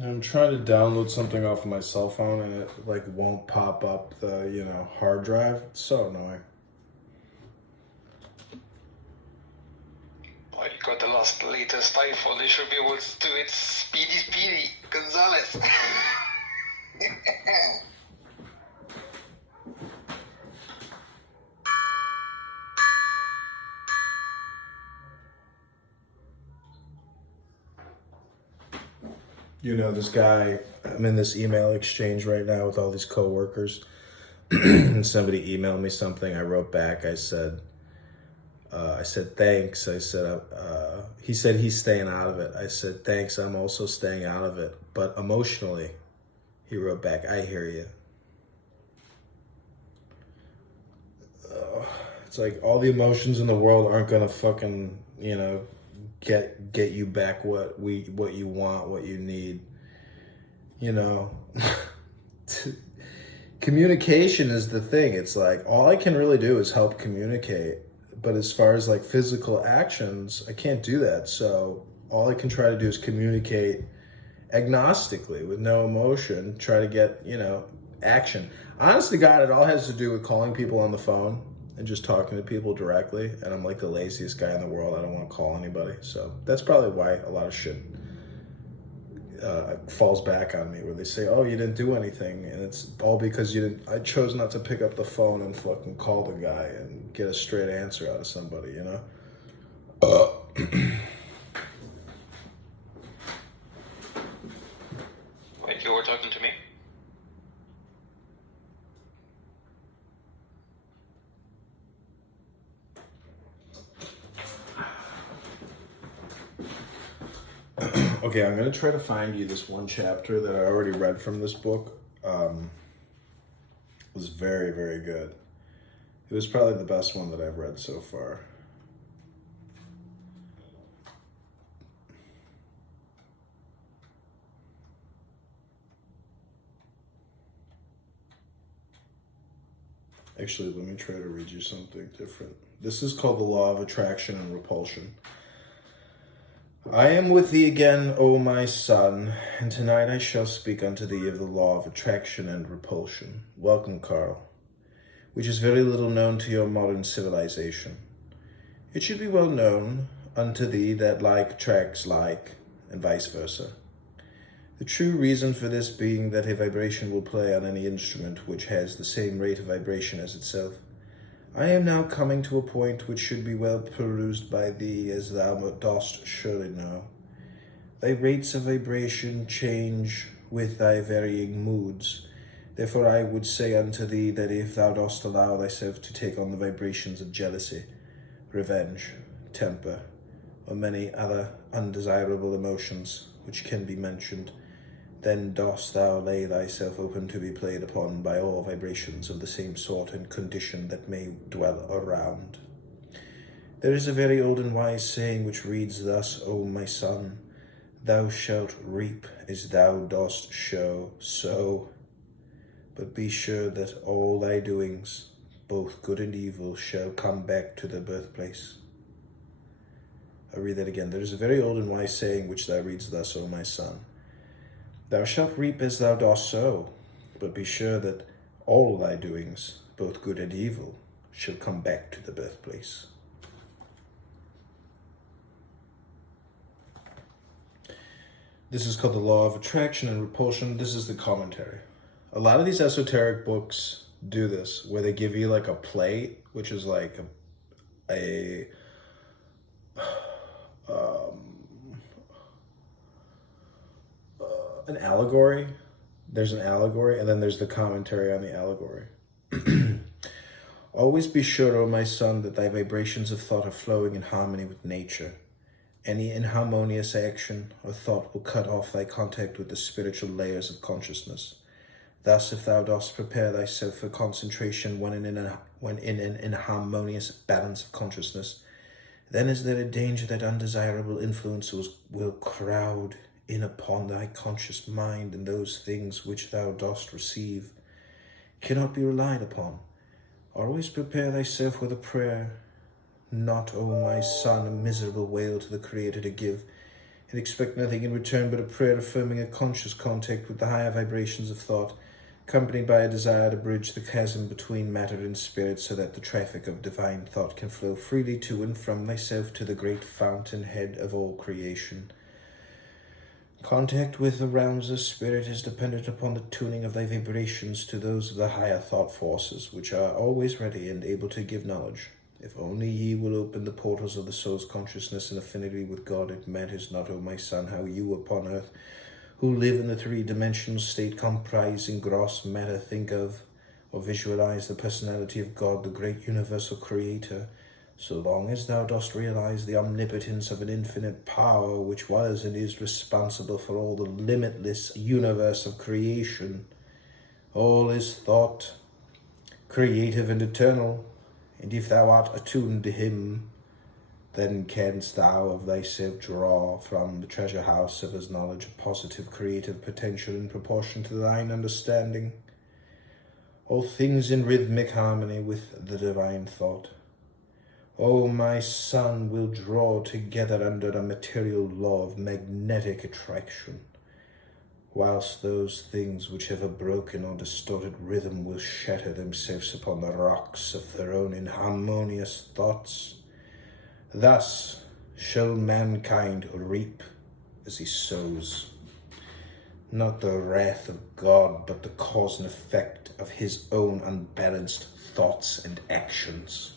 I'm trying to download something off of my cell phone and it like won't pop up the, hard drive. It's so annoying. Boy, you got the latest iPhone. They should be able to do it speedy, Gonzalez. This guy, I'm in this email exchange right now with all these coworkers. And somebody emailed me something. I wrote back. I said thanks. I said, he said he's staying out of it. I said, thanks. I'm also staying out of it. But emotionally, he wrote back, I hear you. It's like all the emotions in the world aren't going to fucking, get you back what you want, what you need. Communication is the thing. It's like all I can really do is help communicate, but as far as like physical actions, I can't do that. So all I can try to do is communicate agnostically with no emotion, try to get action. Honest to God, it all has to do with calling people on the phone and just talking to people directly. And I'm like the laziest guy in the world. I don't want to call anybody. So that's probably why a lot of shit falls back on me, where they say, oh, you didn't do anything. And it's all because I chose not to pick up the phone and fucking call the guy and get a straight answer out of somebody, Wait, you were talking to me? Okay, I'm going to try to find you this one chapter that I already read from this book. It was very, very good. It was probably the best one that I've read so far. Actually, let me try to read you something different. This is called The Law of Attraction and Repulsion. I am with thee again, O my son, and tonight I shall speak unto thee of the law of attraction and repulsion. Welcome, Carl, which is very little known to your modern civilization. It should be well known unto thee that like attracts like, and vice versa. The true reason for this being that a vibration will play on any instrument which has the same rate of vibration as itself. I am now coming to a point which should be well perused by thee, as thou dost surely know. Thy rates of vibration change with thy varying moods. Therefore I would say unto thee that if thou dost allow thyself to take on the vibrations of jealousy, revenge, temper, or many other undesirable emotions which can be mentioned, then dost thou lay thyself open to be played upon by all vibrations of the same sort and condition that may dwell around. There is a very old and wise saying which reads thus, O my son, thou shalt reap as thou dost sow. But be sure that all thy doings, both good and evil, shall come back to the birthplace. I'll read that again. There is a very old and wise saying which thou reads thus, O my son, thou shalt reap as thou dost sow, but be sure that all thy doings, both good and evil, shall come back to the birthplace. This is called The Law of Attraction and Repulsion. This is the commentary. A lot of these esoteric books do this, where they give you like a plate, which is like an allegory. There's an allegory, and then there's the commentary on the allegory. Always be sure, O my son, that thy vibrations of thought are flowing in harmony with nature. Any inharmonious action or thought will cut off thy contact with the spiritual layers of consciousness. Thus, if thou dost prepare thyself for concentration when in an inharmonious balance of consciousness, then is there a danger that undesirable influences will crowd in upon thy conscious mind, and those things which thou dost receive cannot be relied upon. Always prepare thyself with a prayer, not, O my son, a miserable wail to the Creator to give, and expect nothing in return but a prayer affirming a conscious contact with the higher vibrations of thought, accompanied by a desire to bridge the chasm between matter and spirit so that the traffic of divine thought can flow freely to and from thyself to the great fountainhead of all creation. Contact with the realms of spirit is dependent upon the tuning of thy vibrations to those of the higher thought forces, which are always ready and able to give knowledge. If only ye will open the portals of the soul's consciousness and affinity with God, it matters not, O my son, how you upon earth, who live in the three-dimensional state comprising gross matter, think of or visualize the personality of God, the great universal creator, so long as thou dost realize the omnipotence of an infinite power which was and is responsible for all the limitless universe of creation. All is thought, creative and eternal, and if thou art attuned to him, then canst thou of thyself draw from the treasure house of his knowledge a positive creative potential in proportion to thine understanding. All things in rhythmic harmony with the divine thought. O my son, will draw together under a material law of magnetic attraction, whilst those things which have a broken or distorted rhythm will shatter themselves upon the rocks of their own inharmonious thoughts. Thus shall mankind reap as he sows, not the wrath of God, but the cause and effect of his own unbalanced thoughts and actions.